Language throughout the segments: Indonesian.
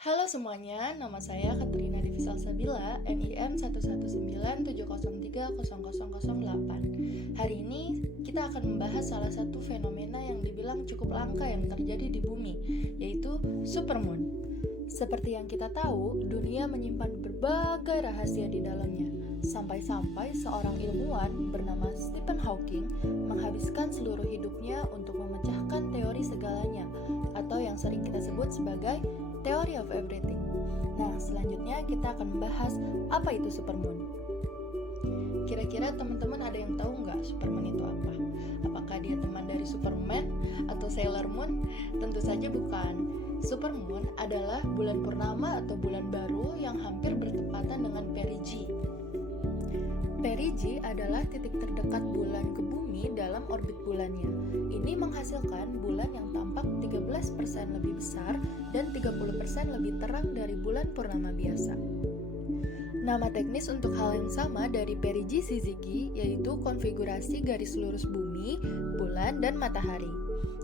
Halo semuanya, nama saya Katrina Devi Salsabila, NIM 119703008. Hari ini kita akan membahas salah satu fenomena yang dibilang cukup langka yang terjadi di bumi, yaitu supermoon. Seperti yang kita tahu, dunia menyimpan berbagai rahasia di dalamnya. Sampai-sampai seorang ilmuwan bernama Stephen Hawking menghabiskan seluruh hidupnya untuk memecahkan teori segalanya, atau yang sering kita sebut sebagai Theory of Everything. Nah, selanjutnya kita akan membahas apa itu supermoon. Kira-kira teman-teman ada yang tahu nggak supermoon itu apa? Apakah dia teman dari Superman atau Sailor Moon? Tentu saja bukan. Supermoon adalah bulan purnama atau bulan baru yang hampir bertepatan dengan perigee. Perigee adalah titik terdekat bulan ke bumi dalam orbit bulannya. Ini menghasilkan bulan yang tampak 13% lebih besar dan 30% lebih terang dari bulan purnama biasa. Nama teknis untuk hal yang sama dari perigee syzygy yaitu konfigurasi garis lurus bumi, bulan, dan matahari.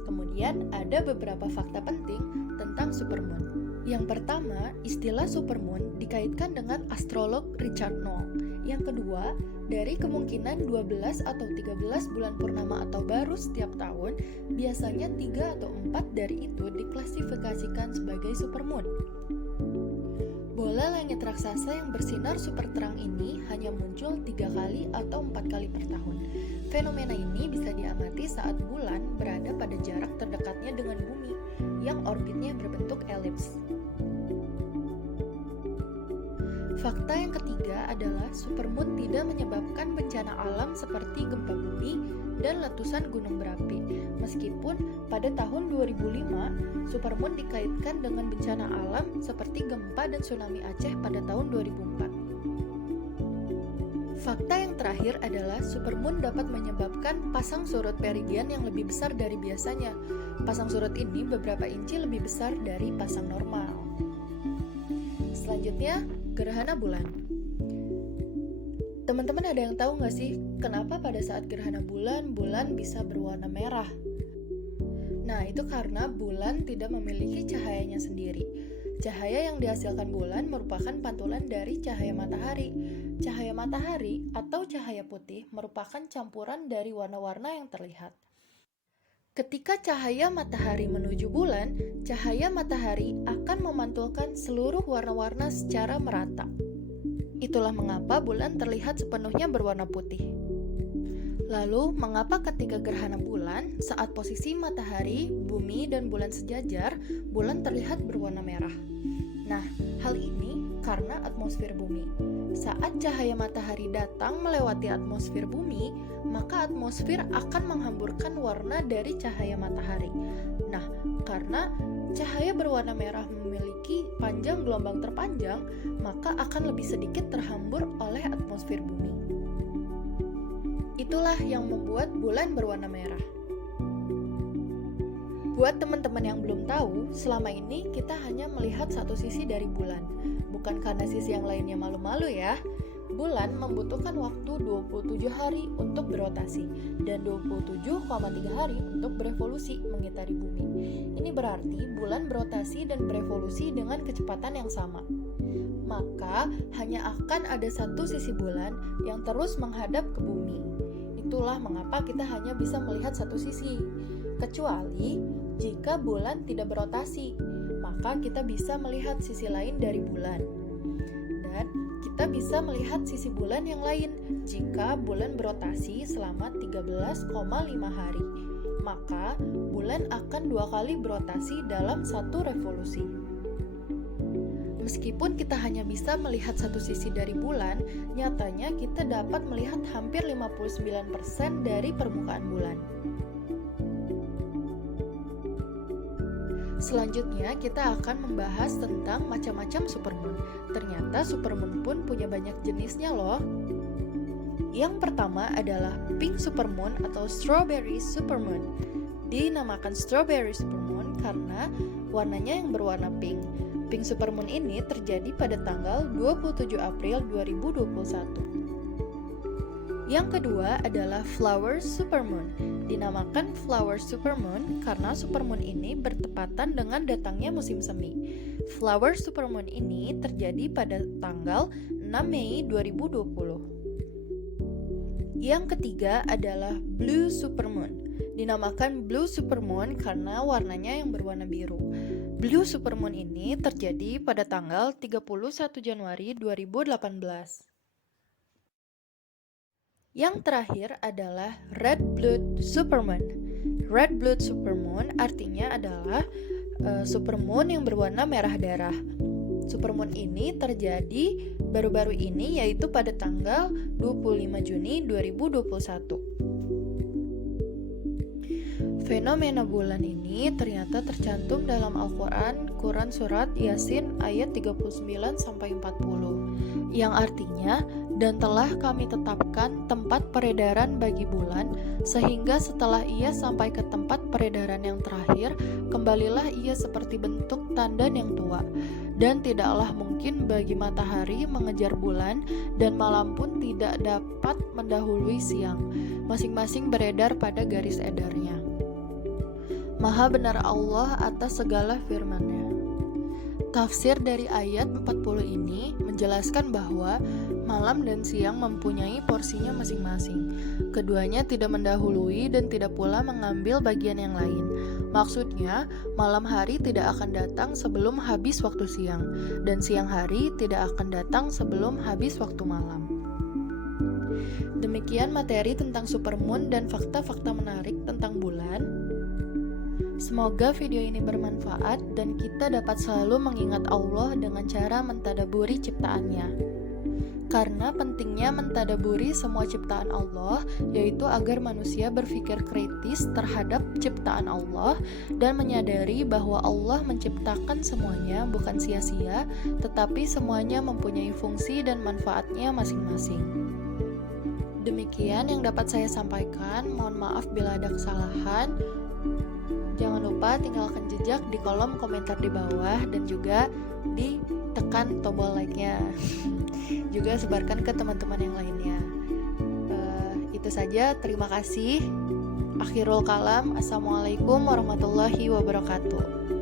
Kemudian ada beberapa fakta penting tentang supermoon. Yang pertama, istilah supermoon dikaitkan dengan astrolog Richard Noll. Yang kedua, dari kemungkinan 12 atau 13 bulan purnama atau baru setiap tahun, biasanya 3 atau 4 dari itu diklasifikasikan sebagai supermoon. Bola langit raksasa yang bersinar super terang ini hanya muncul 3 kali atau 4 kali per tahun. Fenomena ini bisa diamati saat bulan berada pada jarak terdekatnya dengan bumi, yang orbitnya berbentuk elips. Fakta yang ketiga adalah supermoon tidak menyebabkan bencana alam seperti gempa bumi dan letusan gunung berapi. Meskipun pada tahun 2005, supermoon dikaitkan dengan bencana alam seperti gempa dan tsunami Aceh pada tahun 2004. Fakta yang terakhir adalah supermoon dapat menyebabkan pasang surut peridian yang lebih besar dari biasanya. Pasang surut ini beberapa inci lebih besar dari pasang normal. Selanjutnya, gerhana bulan. Teman-teman ada yang tahu nggak sih kenapa pada saat gerhana bulan, bulan bisa berwarna merah? Nah, itu karena bulan tidak memiliki cahayanya sendiri. Cahaya yang dihasilkan bulan merupakan pantulan dari cahaya matahari. Cahaya matahari atau cahaya putih merupakan campuran dari warna-warna yang terlihat. Ketika cahaya matahari menuju bulan, cahaya matahari akan memantulkan seluruh warna-warna secara merata. Itulah mengapa bulan terlihat sepenuhnya berwarna putih. Lalu, mengapa ketika gerhana bulan, saat posisi matahari, bumi, dan bulan sejajar, bulan terlihat berwarna merah? Nah, hal ini karena atmosfer bumi. Saat cahaya matahari datang melewati atmosfer bumi, maka atmosfer akan menghamburkan warna dari cahaya matahari. Nah, karena cahaya berwarna merah memiliki panjang gelombang terpanjang, maka akan lebih sedikit terhambur oleh atmosfer bumi. Itulah yang membuat bulan berwarna merah. Buat teman-teman yang belum tahu, selama ini kita hanya melihat satu sisi dari bulan. Bukan karena sisi yang lainnya malu-malu ya. Bulan membutuhkan waktu 27 hari untuk berotasi dan 27,3 hari untuk berevolusi mengitari bumi. Ini berarti bulan berotasi dan berevolusi dengan kecepatan yang sama. Maka hanya akan ada satu sisi bulan yang terus menghadap ke bumi. Itulah mengapa kita hanya bisa melihat satu sisi. Kecuali jika bulan tidak berotasi, maka kita bisa melihat sisi lain dari bulan. Dan kita bisa melihat sisi bulan yang lain jika bulan berotasi selama 13,5 hari. Maka bulan akan 2 kali berotasi dalam satu revolusi. Meskipun kita hanya bisa melihat satu sisi dari bulan, nyatanya kita dapat melihat hampir 59% dari permukaan bulan. Selanjutnya, kita akan membahas tentang macam-macam supermoon. Ternyata supermoon pun punya banyak jenisnya loh. Yang pertama adalah pink supermoon atau strawberry supermoon. Dinamakan strawberry supermoon karena warnanya yang berwarna pink. Pink supermoon ini terjadi pada tanggal 27 April 2021. Yang kedua adalah flower supermoon. Dinamakan flower supermoon karena supermoon ini bertepatan dengan datangnya musim semi. Flower supermoon ini terjadi pada tanggal 6 Mei 2020. Yang ketiga adalah blue supermoon. Dinamakan blue supermoon karena warnanya yang berwarna biru. Blue supermoon ini terjadi pada tanggal 31 Januari 2018. Yang terakhir adalah red blood supermoon. Red blood supermoon artinya adalah supermoon yang berwarna merah darah. Supermoon ini terjadi baru-baru ini, yaitu pada tanggal 25 Juni 2021. Fenomena bulan ini ternyata tercantum dalam Al-Quran, Quran Surat Yasin ayat 39-40, yang artinya, dan telah kami tetapkan tempat peredaran bagi bulan, sehingga setelah ia sampai ke tempat peredaran yang terakhir, kembalilah ia seperti bentuk tandan yang tua, dan tidaklah mungkin bagi matahari mengejar bulan, dan malam pun tidak dapat mendahului siang, masing-masing beredar pada garis edarnya. Maha benar Allah atas segala firman-Nya. Tafsir dari ayat 40 ini menjelaskan bahwa malam dan siang mempunyai porsinya masing-masing. Keduanya tidak mendahului dan tidak pula mengambil bagian yang lain. Maksudnya, malam hari tidak akan datang sebelum habis waktu siang, dan siang hari tidak akan datang sebelum habis waktu malam. Demikian materi tentang supermoon dan fakta-fakta menarik tentang bulan. Semoga video ini bermanfaat dan kita dapat selalu mengingat Allah dengan cara mentadaburi ciptaannya. Karena pentingnya mentadaburi semua ciptaan Allah, yaitu agar manusia berpikir kritis terhadap ciptaan Allah dan menyadari bahwa Allah menciptakan semuanya bukan sia-sia, tetapi semuanya mempunyai fungsi dan manfaatnya masing-masing. Demikian yang dapat saya sampaikan, mohon maaf bila ada kesalahan. Jangan lupa tinggalkan jejak di kolom komentar di bawah dan juga ditekan tombol like-nya. Juga sebarkan ke teman-teman yang lainnya. Itu saja, terima kasih. Akhirul kalam, assalamualaikum warahmatullahi wabarakatuh.